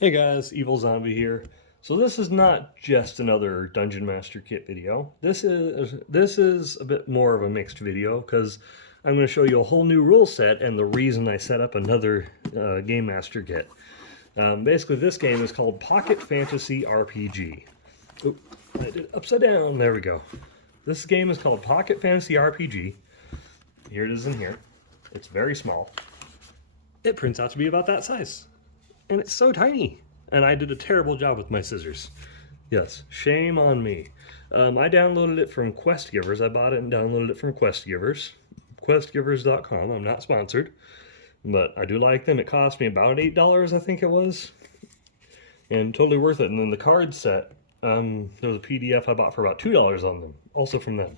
Hey guys, evilzombie here. So this is not just another Dungeon Master Kit video. This is a bit more of a mixed video because I'm going to show you a whole new rule set and the reason I set up another Game Master Kit. Basically, this game is called Pocket Fantasy RPG. Oop, I did it upside down. There we go. This game is called Pocket Fantasy RPG. Here it is in here. It's very small. It prints out to be about that size. And it's so tiny. And I did a terrible job with my scissors. Yes, shame on me. I downloaded it from Quest Givers. I bought it and downloaded it from Quest Givers. QuestGivers.com. I'm not sponsored, but I do like them. It cost me about $8, I think it was, and totally worth it. And then the card set, there was a PDF I bought for about $2 on them, also from them,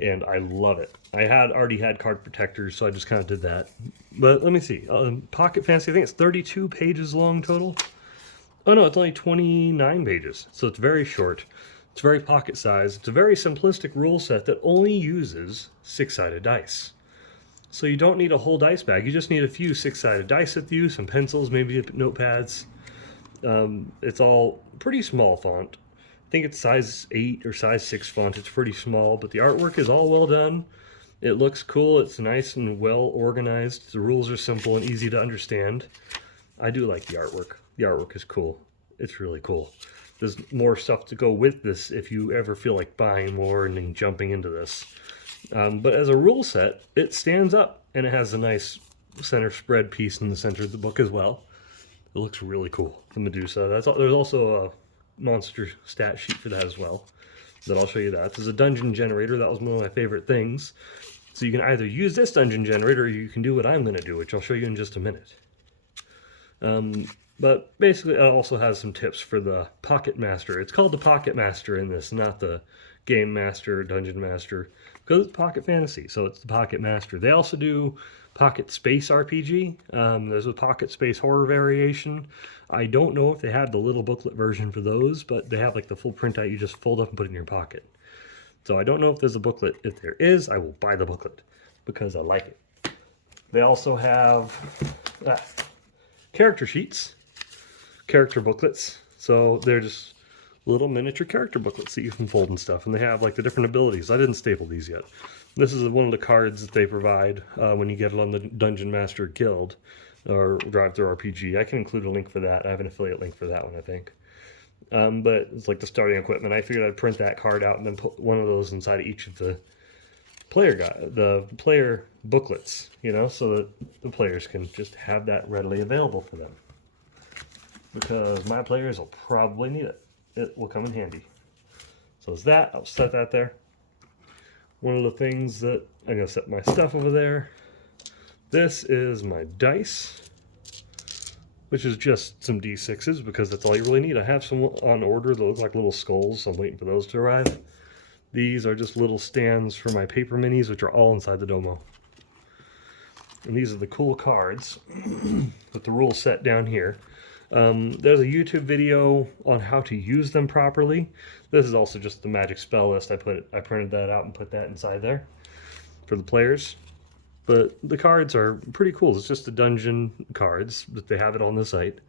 and I love it. I had already had card protectors, so I just kind of did that. But let me see. Pocket Fantasy, I think it's 32 pages long total. Oh no, it's only 29 pages, so it's very short. It's very pocket sized. It's a very simplistic rule set that only uses six-sided dice. So you don't need a whole dice bag. You just need a few six-sided dice with you, some pencils, maybe notepads. It's all pretty small font. I think it's size 8 or size 6 font. It's pretty small, but the artwork is all well done. It looks cool. It's nice and well organized. The rules are simple and easy to understand. I do like the artwork. The artwork is cool. It's really cool. There's more stuff to go with this if you ever feel like buying more and then jumping into this. But as a rule set, it stands up and it has a nice center spread piece in the center of the book as well. It looks really cool. The Medusa. There's also a monster stat sheet for that as well. That I'll show you that. There's a dungeon generator. That was one of my favorite things. So you can either use this dungeon generator or you can do what I'm going to do, which I'll show you in just a minute. But basically it also has some tips for the Pocket Master. It's called the Pocket Master in this, not the Game Master or Dungeon Master, because it's Pocket Fantasy, so it's the Pocket Master. They also do Pocket Space RPG. There's a Pocket Space Horror variation. I don't know if they have the little booklet version for those, but they have like the full printout you just fold up and put in your pocket. So I don't know if there's a booklet. If there is, I will buy the booklet because I like it. They also have character sheets, character booklets. So they're just little miniature character booklets that you can fold and stuff. And they have like the different abilities. I didn't staple these yet. This is one of the cards that they provide when you get it on the Dungeon Master Guild or Drive Through RPG. I can include a link for that. I have an affiliate link for that one, I think. But it's like the starting equipment. I figured I'd print that card out and then put one of those inside each of the player booklets, you know, so that the players can just have that readily available for them. Because my players will probably need it. It will come in handy. So it's that. I'll set that there. One of the things that I'm going to set my stuff over there. This is my dice, which is just some D6s because that's all you really need. I have some on order that look like little skulls, so I'm waiting for those to arrive. These are just little stands for my paper minis, which are all inside the domo. And these are the cool cards with the rules set down here. There's a YouTube video on how to use them properly. This is also just the magic spell list. I printed that out and put that inside there for the players. But the cards are pretty cool. It's just the dungeon cards, but they have it on the site.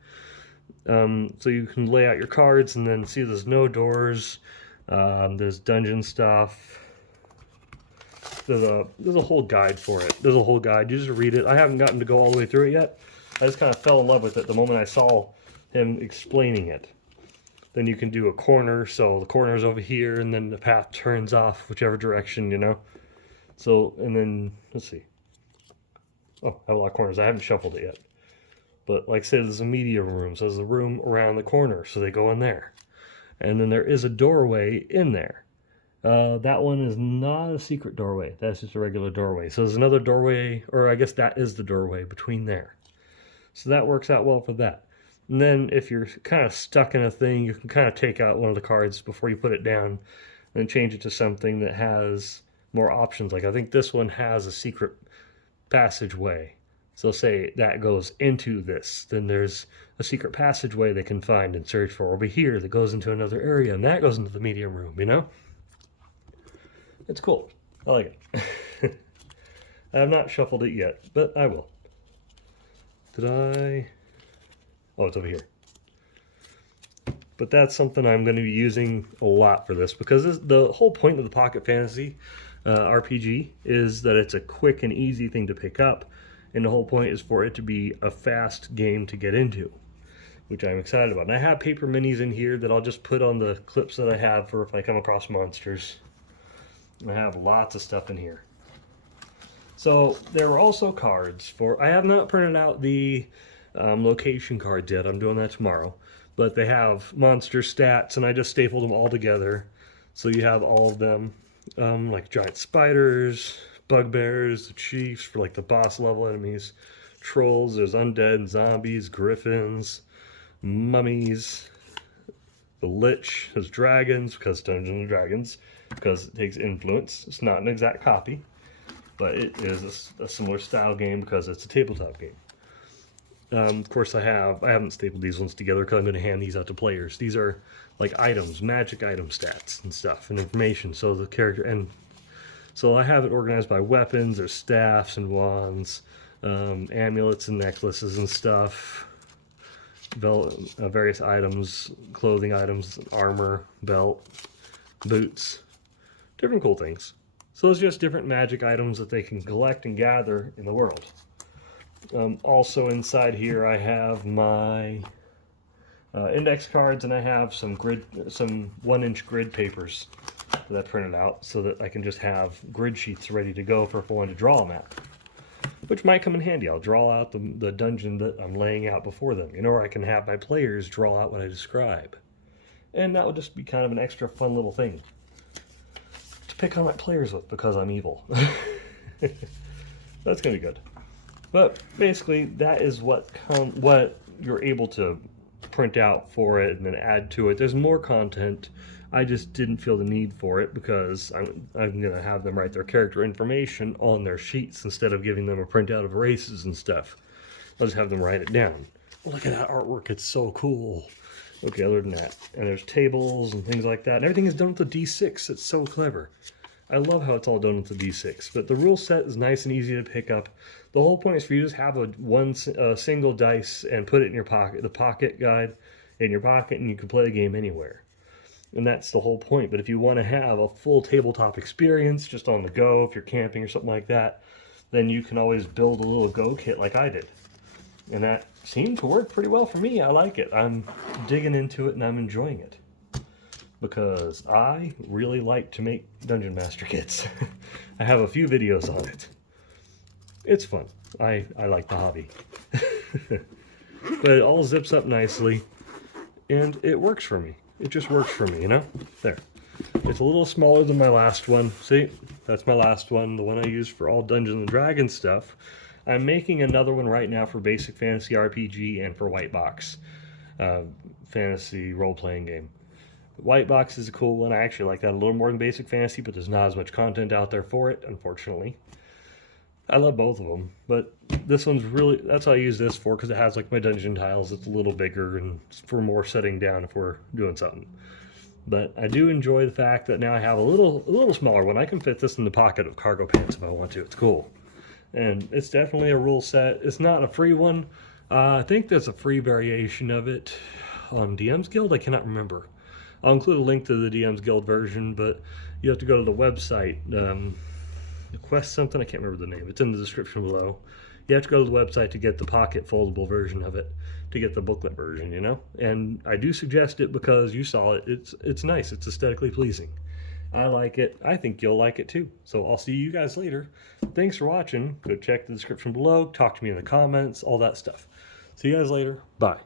So you can lay out your cards and then see there's no doors. There's dungeon stuff. There's a whole guide for it. There's a whole guide. You just read it. I haven't gotten to go all the way through it yet. I just kind of fell in love with it the moment I saw him explaining it. Then you can do a corner, so the corner's over here, and then the path turns off whichever direction, you know. So, and then, let's see. Oh, I have a lot of corners. I haven't shuffled it yet. But like I said, there's a media room, so there's a room around the corner, so they go in there. And then there is a doorway in there. That one is not a secret doorway. That's just a regular doorway. So there's another doorway, or I guess that is the doorway between there. So that works out well for that. And then if you're kind of stuck in a thing, you can kind of take out one of the cards before you put it down and change it to something that has more options. Like I think this one has a secret passageway. So say that goes into this, then there's a secret passageway they can find and search for over here that goes into another area, and that goes into the medium room, you know? It's cool. I like it. I have not shuffled it yet, but I will. Did I? Oh, it's over here. But that's something I'm going to be using a lot for this, because the whole point of the Pocket Fantasy RPG is that it's a quick and easy thing to pick up, and the whole point is for it to be a fast game to get into, which I'm excited about. And I have paper minis in here that I'll just put on the clips that I have for if I come across monsters. And I have lots of stuff in here. So there are also cards for, I have not printed out the location cards yet. I'm doing that tomorrow. But they have monster stats, and I just stapled them all together. So you have all of them, like giant spiders, bugbears, the chiefs for like the boss level enemies, trolls, there's undead, zombies, griffins, mummies, the lich, there's dragons, because Dungeons and Dragons, because it takes influence. It's not an exact copy, but it is a similar style game because it's a tabletop game. Of course, I haven't stapled these ones together because I'm going to hand these out to players. These are like items, magic item stats and stuff and information. So the character, and so I have it organized by weapons. There's staffs and wands, amulets and necklaces and stuff, various items, clothing items, armor, belt, boots, different cool things. So it's just different magic items that they can collect and gather in the world. Also inside here I have my index cards, and I have some 1-inch grid papers that I printed out so that I can just have grid sheets ready to go for if I want to draw a map, which might come in handy. I'll draw out the dungeon that I'm laying out before them, or I can have my players draw out what I describe. And that would just be kind of an extra fun little thing to pick on my players with, because I'm evil. That's going to be good. But basically, that is what you're able to print out for it and then add to it. There's more content. I just didn't feel the need for it because I'm going to have them write their character information on their sheets instead of giving them a printout of races and stuff. I'll just have them write it down. Look at that artwork. It's so cool. Okay, other than that. And there's tables and things like that. And everything is done with a D6. It's so clever. I love how it's all done with the D6. But the rule set is nice and easy to pick up. The whole point is for you to just have a single dice and put it in your pocket. The pocket guide in your pocket, and you can play the game anywhere. And that's the whole point. But if you want to have a full tabletop experience just on the go, if you're camping or something like that, then you can always build a little go kit like I did. And that seemed to work pretty well for me. I like it. I'm digging into it and I'm enjoying it, because I really like to make Dungeon Master kits. I have a few videos on it. It's fun. I like the hobby. But it all zips up nicely, and it works for me. It just works for me, There. It's a little smaller than my last one. See? That's my last one, the one I used for all Dungeons and Dragons stuff. I'm making another one right now for Basic Fantasy RPG and for White Box fantasy role-playing game. White Box is a cool one. I actually like that a little more than Basic Fantasy, but there's not as much content out there for it, unfortunately. I love both of them, but this one's really, that's what I use this for, because it has like my dungeon tiles. It's a little bigger and for more setting down if we're doing something. But I do enjoy the fact that now I have a little smaller one. I can fit this in the pocket of cargo pants if I want to. It's cool. And it's definitely a rule set. It's not a free one. I think there's a free variation of it on DM's Guild. I cannot remember. I'll include a link to the DM's Guild version, but you have to go to the website. Quest something, I can't remember the name. It's in the description below. You have to go to the website to get the pocket foldable version of it, to get the booklet version, And I do suggest it because you saw it. It's nice. It's aesthetically pleasing. I like it. I think you'll like it too. So I'll see you guys later. Thanks for watching. Go check the description below. Talk to me in the comments, all that stuff. See you guys later. Bye.